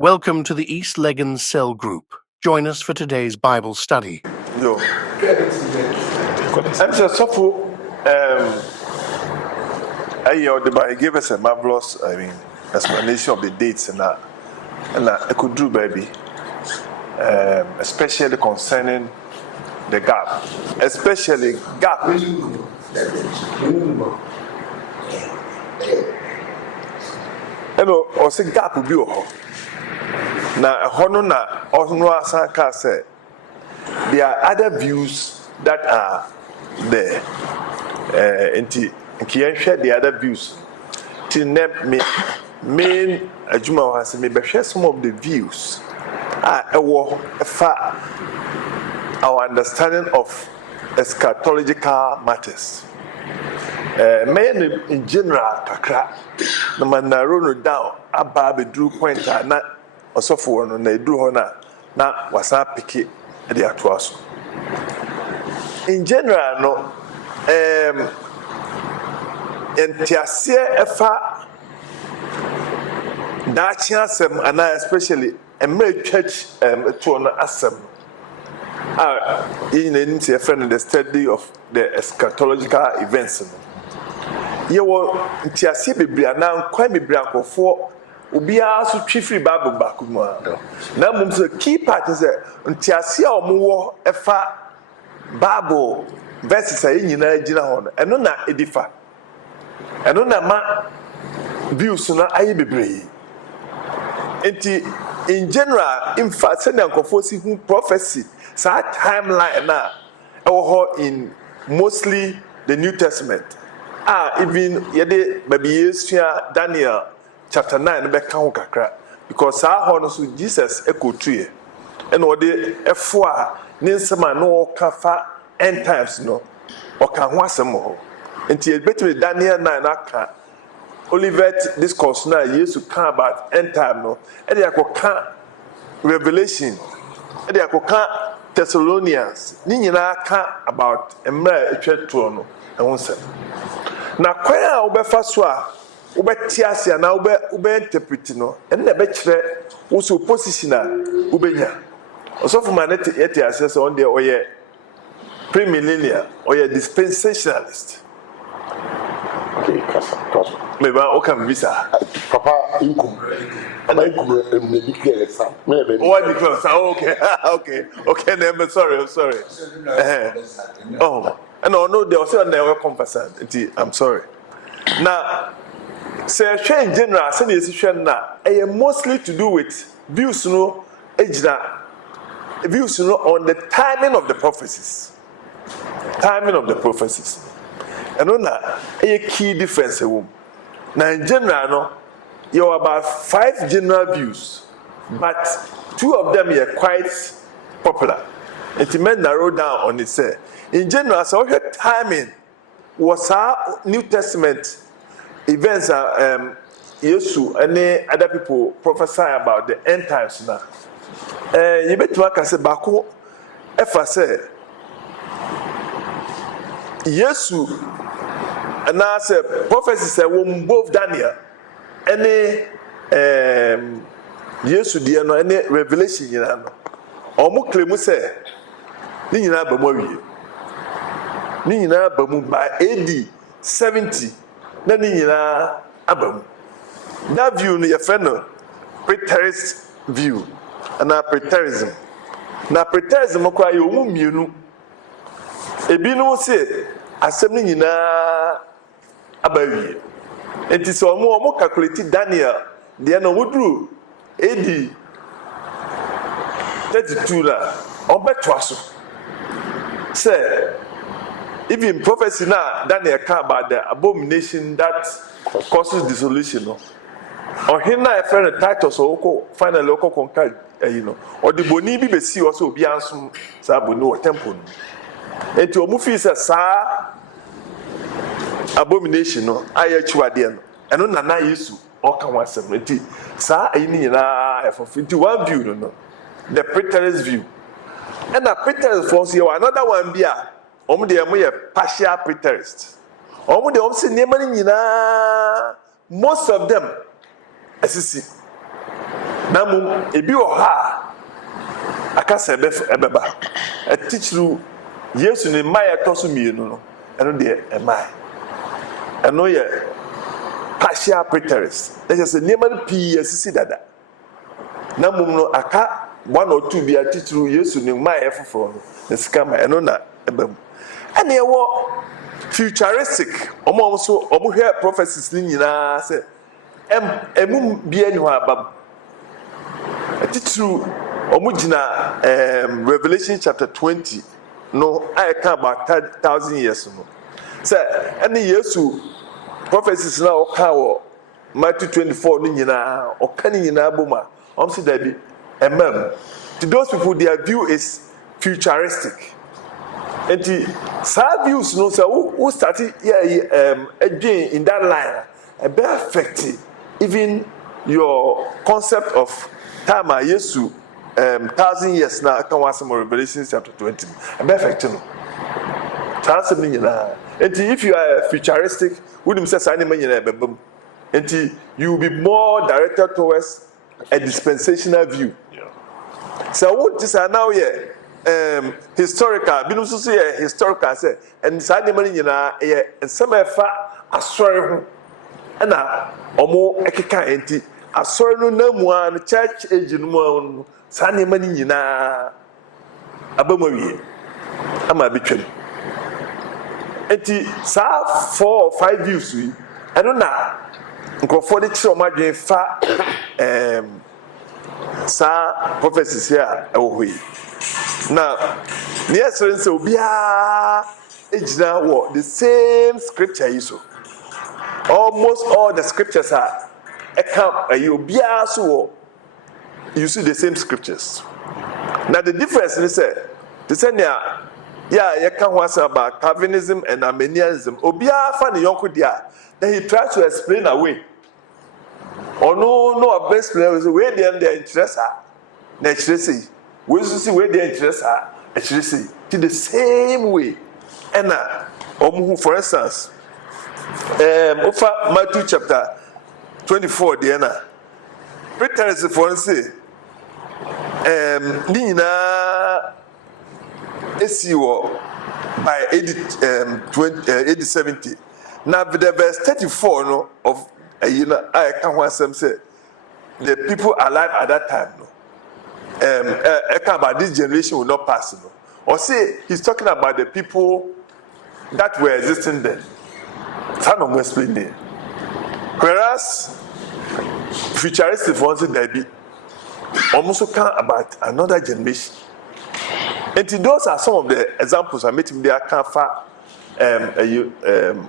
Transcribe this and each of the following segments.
Welcome to the East Legon Cell Group. Join us for today's Bible study. Yo. I'm just so he gave us a marvelous, explanation of the dates and I could do, baby, especially concerning the gap, especially gap. Or say gap will be now. Honor also Asanka said there are other views that are there. Share the other views. Till main Ajuma has me share some of the views. Our understanding of eschatological matters. Men in general, kakra, no man narrow down above drew point na also for no na drew hona na wasa picky the atoaso. In general, no, entiasie efa dachi asem and especially a church to an asem. In a friend the study of the eschatological events. You will entiasie biblia na kwa biblia for ubia so twifri bible bakuma. Na mum so key part is entiasie omo efa Bible verses are nyina gina ho eno na edifa eno na ma views na aye bebre enti in general in fact say na nkofo si hu prophecy sa timeline na in mostly the New Testament even yede baby yesua Daniel chapter 9 be kan ho kakra because sa ho no so Jesus ekotuye eno ode efo a ninsema no kafa end times no oka ho asem ho enti between Daniel 9 aka Olivet discourse na Jesus kan about end time no e dey akoka Revelation e dey akoka Thessalonians ni nyina ka about emra etweto no e ho nsem na kwan a obefa so a obeti asia na obe interpret no e na be kire wo so position a obenya also for manete yet assess on the oye premillennial or a dispensationalist. Okay, kasa. Maybe I can visa. Papa, income. And I come and declare exam. What declare? Okay, okay. I'm sorry. Oh, no. They also never conversation. I'm sorry. Now, say in general, say decision now. Mostly to do with views, no, views on the timing of the prophecies. And on that, a key difference. Now, in general, no, you have about 5 general views, but 2 of them are quite popular. It may narrow down on it. Say, in general, so your timing was our New Testament events. Yesu and other people prophesy about the end times now. You bet to say bako if I say Yesu and I say prophecy say both Daniel any Yesu dia no any revelation nyina no omo claim say ni nyina ba mo wie ni nyina ba mu by AD 70 na ni nyina abamu that view no your friend no preterist view and preterism. Na preterism kwa yo mu mienu. Ebi no say asem ni nyina abawie. Enti so omo calculate Daniel de na woduru AD 32 la obeto aso. Say even prophecy na Daniel ka about the abomination that causes dissolution no. Or hina a friend title so finally local conquer or the boni be see also be ansum sabu no temple. And to move is a abomination no I actually no and no na yesu or can want some sa any na for 51 view no the preterist view and the preterist from here another one be a de partial preterist de say nyema ni nyina most of them SEC na mo ebi wɔ ha aka sɛ ɛbɛba ɛtitiriw yesu ne mmaa ɛtɔ so mmienu no ɛno deɛ mmaa ɛno yɛ partial preterist ɛkyɛ sɛ nneɛma no pii asisi dada na mmom no aka 1 or 2 bi atitiriw yesu ne mmaa foforɔ no ne sika ma ɛno na ɛba mu ɛna ɛwɔ futuristic ɔmo nso ɔmo hwɛ prophecies ne nyinaa sɛ ɛmu bia ni hɔ aba mu atitiriw ɔmo gyina Revelation chapter 20 no a ɛka about 1,000 years no sɛ ɛne yesu prophecies na ɔka wɔ Matthew 24 no nyinaa ɔka ne nyinaa bom a ɔmo sɛ dabi ɛmam to those people their view is futuristic nti saa views no sɛ wo start adwen in that line ɛbɛ affect even your concept of time a yesu 1,000 years na aka wɔ asɛm Revelation chapter 20 ɛbɛ affect no saa asɛm no nyinaa nti if you are futuristic wonim sɛ saa nneɛma nyinaa ɛbɛba mu nti you will be more directed towards a dispensational view sɛ wo ti sɛ na woyɛ historical binom nso so yɛ historical sɛ ɛn saa nneɛma no nyinaa ɛyɛ nsɛm a ɛfa asɔre ho ɛna ɔmo ɛkeka nti asɔre no na mu a no church age no mu a no saa nneɛma no nyinaa aba mu awie ama abɛtwam nti saa 4 or 5 views yi ɛno na nkurɔfoɔ de kyerɛ ɔmo adwene fa saa prophecies a ɛwɔ hɔ yi na ne yɛsrɛ sɛ obiara gyina wɔ the same scripture yi so almost all the scriptures a ɛka ɛyɛ obiara so wɔ you see the same scriptures na the difference ne sɛ te sɛ nea yɛka ho asɛm about Calvinism and Arminianism obiara fa ne yɔnko deɛ a then he tries to explain away ɔno no ɔbɛ explain away wei deɛ nkyerɛ saa na ɛkyerɛ sɛ wei nso si wei deɛ nkyerɛ saa ɛkyerɛ sɛ ti the same way ɛna ɔmo ho for instance ofa Matthew chapter 24 deɛ na preterist for no say ne nyinaa esi wɔ by AD 70 na the verse 34 no of you know I can want some say the people alive at that time no about this generation will not pass no or say he's talking about the people that were existing then some of them explain there whereas futuristic ones there be almost about another generation. And those are some of the examples I made him there can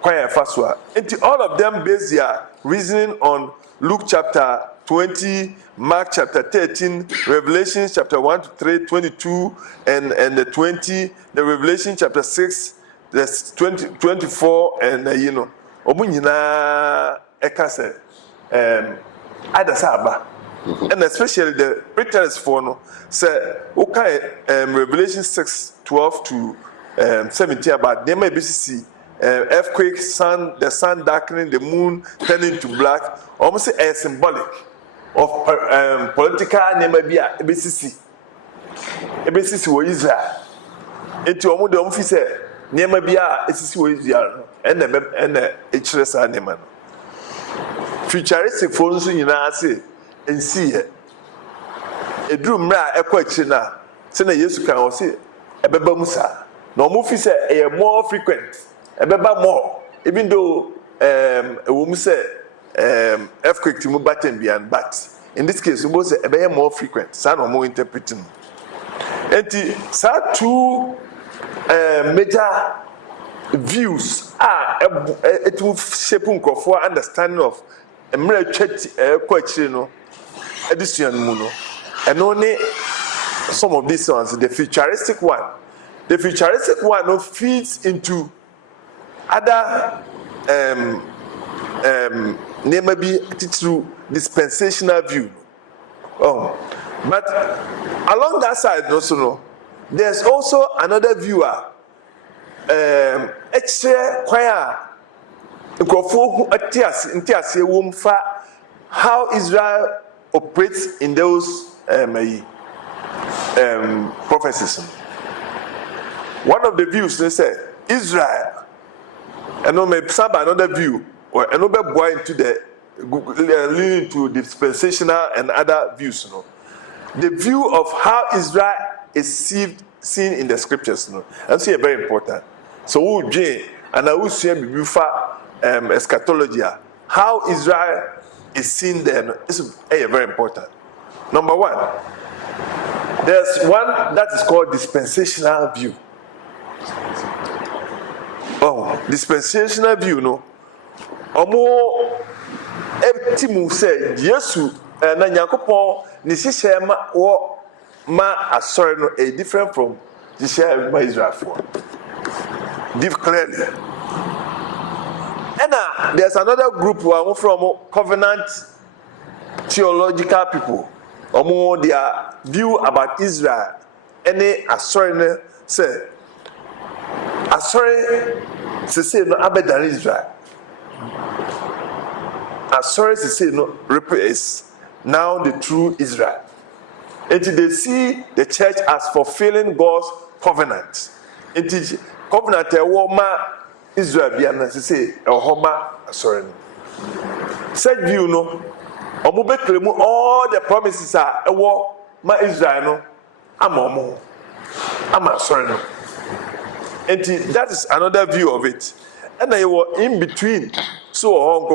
quite fast. And all of them base their reasoning on Luke chapter 20, Mark chapter 13, Revelation chapter 1 to 3, 22, and the 20, the Revelation chapter 6, the 24, and Omunyina Ekase Adasaba. And especially the preterist for no say okay Revelation 6, 12 to 17 about there may be earthquake, the sun darkening, the moon turning to black, almost a symbolic of political nemaybe a BCC wo Israel. Enti omo de omo fi say nema bia esisi wo Israel and echire sa nema no. Futuristic for nso nyina ase ensi he. Eduru mra ekwa achi na se na Yesu kan o se ebeba musa. Na omo fi say e more frequent. Ebeba more even though wo mu say earthquake ti mu batten bian but in this case we say ebe more frequent. Sa na omo interpreting. Enti sa two major views are it will shape for understanding of emre twet kwachire no edition mu no and only some of these ones the futuristic one no feeds into other maybe through dispensational view but along that side also no there's also another viewer choir nkrofo atias ntiase wom fa how Israel operates in those prophecies. One of the views they say Israel, and some another view, or another boy into the leading to dispensational and other views. The view of how Israel is seen in the scriptures, and so very important. So we Jane and I will say before eschatology, how Israel is seen there is very important. Number one, there's one that is called dispensational view. Dispensational view, Omo Etimu said, Yesu na Nyankopon ni hyehyɛ ma asɔre no a different from the hyehyɛ ma Israel for. Clearly. And there's another group from covenant theological people. Their view about Israel, any asɔre say asɔre say no abedan Israel. Asɔre say no is now the true Israel. Until they see the church as fulfilling God's covenant. Until covenant ma Israel biana say homa asɔre no. Such view no all the promises are ma Israel no ama asɔre no. And that is another view of it. And I was in between. So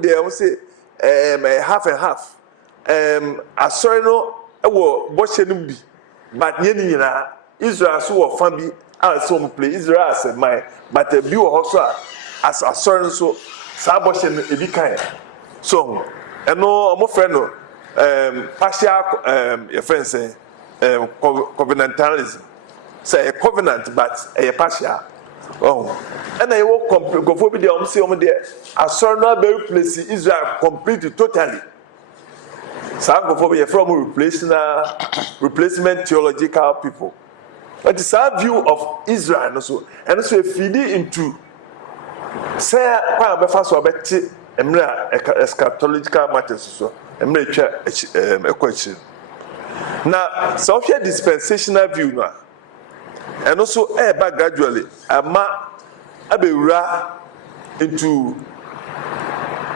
they say half and half. Asɔre no bɔhyɛ no bi, but nyina Israel so wɔ fa bi a so play Israel as a man, but bi wɔ hɔ so as asɔre so saa bɔhyɛ no ebi kan. So ɛno ɔmo frɛ no partial yɛfrɛ sɛ covenantalism. Say a covenant, but a partial. And I will go for the asɔre no be replace Israel completely, totally. So I go for from replacement theological people. But it's our view of Israel also, and also if feed into say eschatological matters so a question. Now, so dispensational view now. And also back gradually abewura into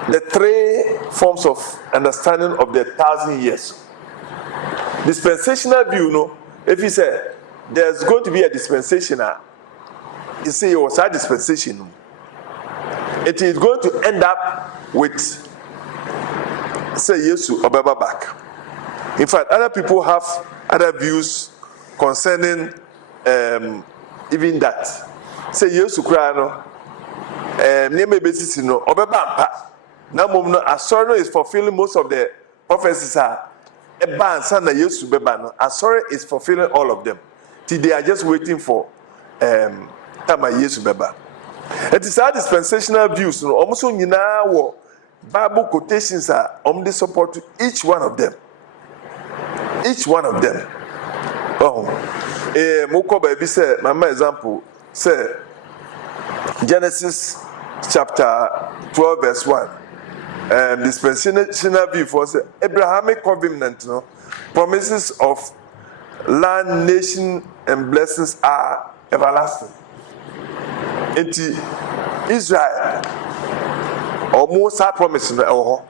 the three forms of understanding of the 1,000 years. Dispensational view, if you say there's going to be a dispensational, you say it was a dispensation, it is going to end up with say Yesu Obaba back. In fact, other people have other views concerning even that. Say Yesu kura no name basis no obeba mpa na mom no asɔre no is fulfilling most of the prophecies are eba ansa na Yesu beba no asɔre is fulfilling all of them till they are just waiting for time Yesu beba. It is our dispensational views no almost nyina wo Bible quotations are they support to each one of them. Moko baby say my example say Genesis chapter 12 verse 1 dispensational view for say Abrahamic covenant promises of land, nation and blessings are everlasting. Enti Israel almost a promise no.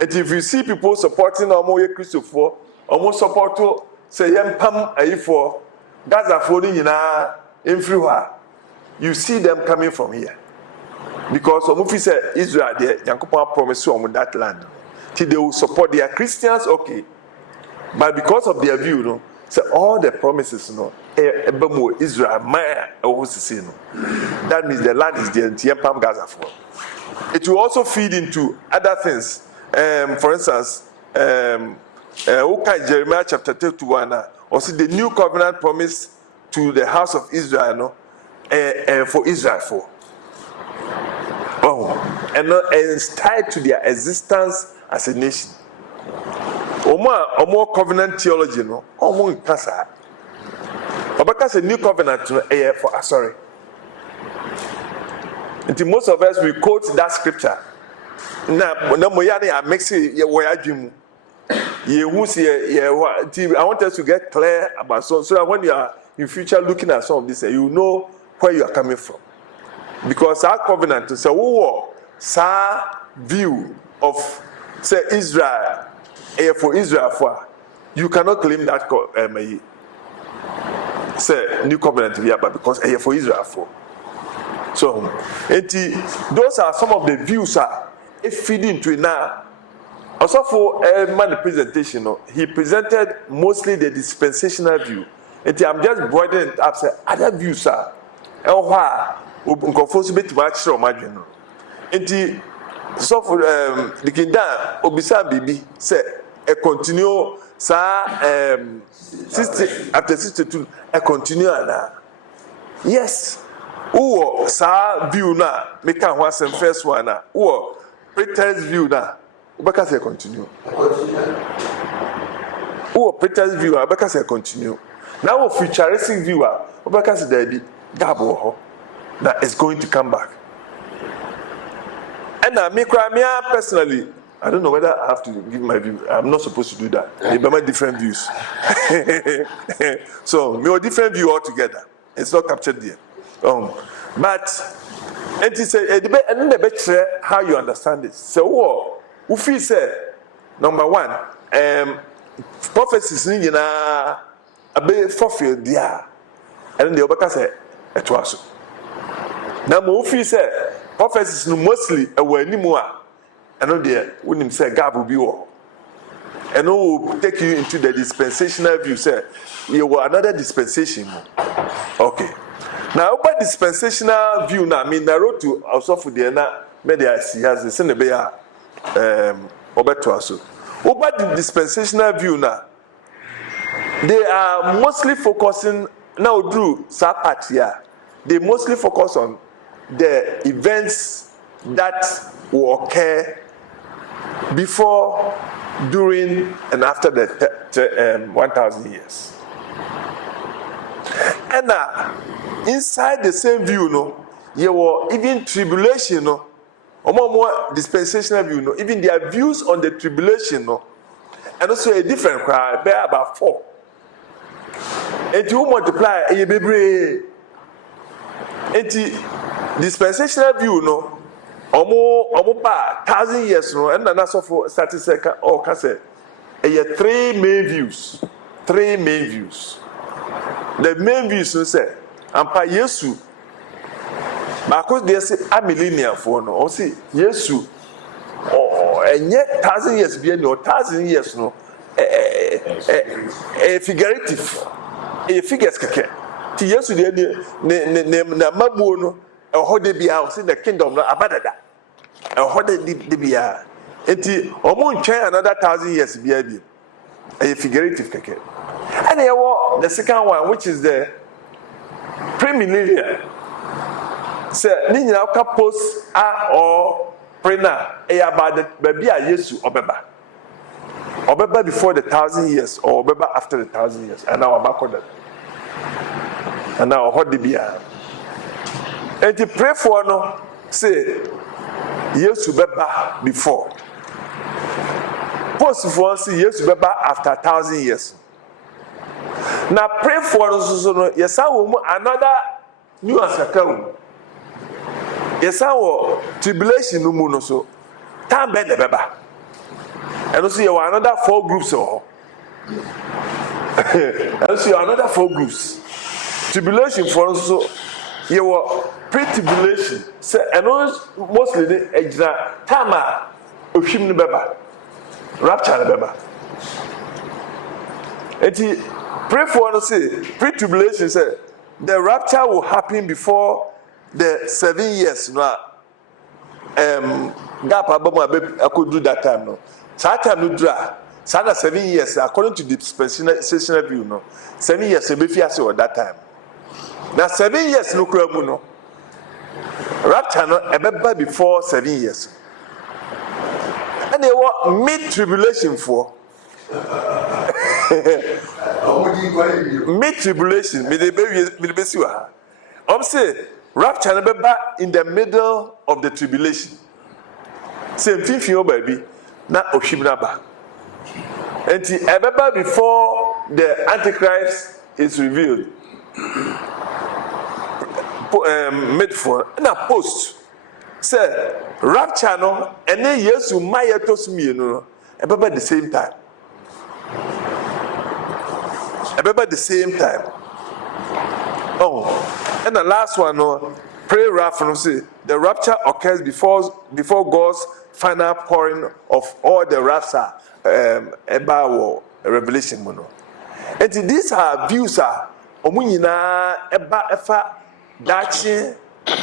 And if you see people supporting almost Christopher almost support to say yempam ayifo Gaza for the you see them coming from here because Omufi said Israel there Yankopon promised to that land till they will support their Christians, okay, but because of their view so all the promises Israel that means the land is there Yampam Gaza for. It will also feed into other things. For instance, Jeremiah chapter 31 also the new covenant promise to the house of Israel for Israel for. And it's tied to their existence as a nation. More covenant theology more kasa. Because a new covenant for sorry. Until most of us we quote that scripture. Now moyani a mix I want us to get clear about so that when you are in future looking at some of this, you know where you are coming from. Because our covenant is a view of say Israel, for Israel for you cannot claim that say new covenant because for Israel for. So those are some of the views if feeding into it now. Also for man presentation, he presented mostly the dispensational view. I'm just broadening it up. Say other views are so for the kingdom obisa bibi say a continue 60 after 62 a continue na yes sa view na make am one first one na preterist view na obeka say continue preterist view obeka say continue now futuristic view obeka say there gap that is going to come back. And me personally, I don't know whether I have to give my view. I'm not supposed to do that. They have different views. So we have different view altogether. It's not captured there. But it is and then the better how you understand it. So what we say number one, prophecies in a bit fulfilled there, and then the other say it was. Now we say prophecies mostly away anymore. I know there when say God will be war. And will take you into the dispensational view. Say you were another dispensation. Okay. Now about dispensational view now, I mean I wrote to also for the media he has the same be Obeto also. About the dispensational view now, they are mostly focusing now through part here. They mostly focus on the events that will occur before, during, and after the 1,000 years. And inside the same view, you were even tribulation, or more dispensational view, even their views on the tribulation, and also a different crowd, bear about 4. And you multiply a baby. And dispensational view, almost 1,000 years, and that's for statistics or cassette. And you 3 main views. 3 main views. The main views say, and by Yesu, because they say a millennium for no, or see Yesu, and yet 1,000 years behind or 1,000 years, a figurative, a figures keke. Yesu na mabuno e hode bia o se the kingdom no abadada e hode de bia enti omo ntwen another 1,000 years bia bi a figurative keke. And the second one, which is the premillennial, say ni nyina ka post or prena e about the baby a Yesu obeba before the 1,000 years or obeba after the 1,000 years, and now back on that. And now what the beer and to pray for no say yes to beba before post for say yes to beba after 1,000 years. Now pray for us so yes another new account. Yes our tribulation no mu no so time be the beba and also you another 4 groups or and so another 4 groups. Tribulation for us, so you were pre-tribulation. Say, and mostly the extra time of him the beba, rapture the beba. And he pray for us. Say pre-tribulation. Say the rapture will happen before the 7 years. No, gap above I could do that time. No, that time no draw. Sana 7 years according to the dispensational view. No, 7 years be fiase or that time. Now 7 years no kramu no rapture no ebeba before 7 years and they were mid tribulation for mid tribulation me the be siwa say rapture no beba in the middle of the tribulation say mfimfin o baby na ohwimna ba Enti ebeba before the Antichrist is revealed. Made for na post say rapture no ene Yesu mayetos mienu no ebeba the same time. Ebeba the same time. Oh, and the last one no pray wrath no say the rapture occurs before God's final pouring of all the rapture about Revelation mo no. And these are views are omu nyina eba efa dachi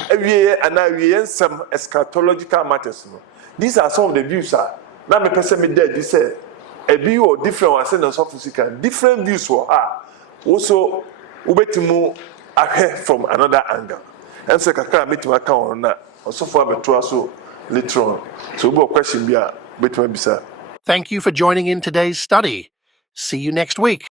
ewie anawie some eschatological matters no. These are some of the views are na me person me there this say a view or different one say no so physical different views were also ubetimu ahwe from another angle. And so kakra metima ka on na also for abeto so later on. So we question bia betima bisa. Thank you for joining in today's study. See you next week.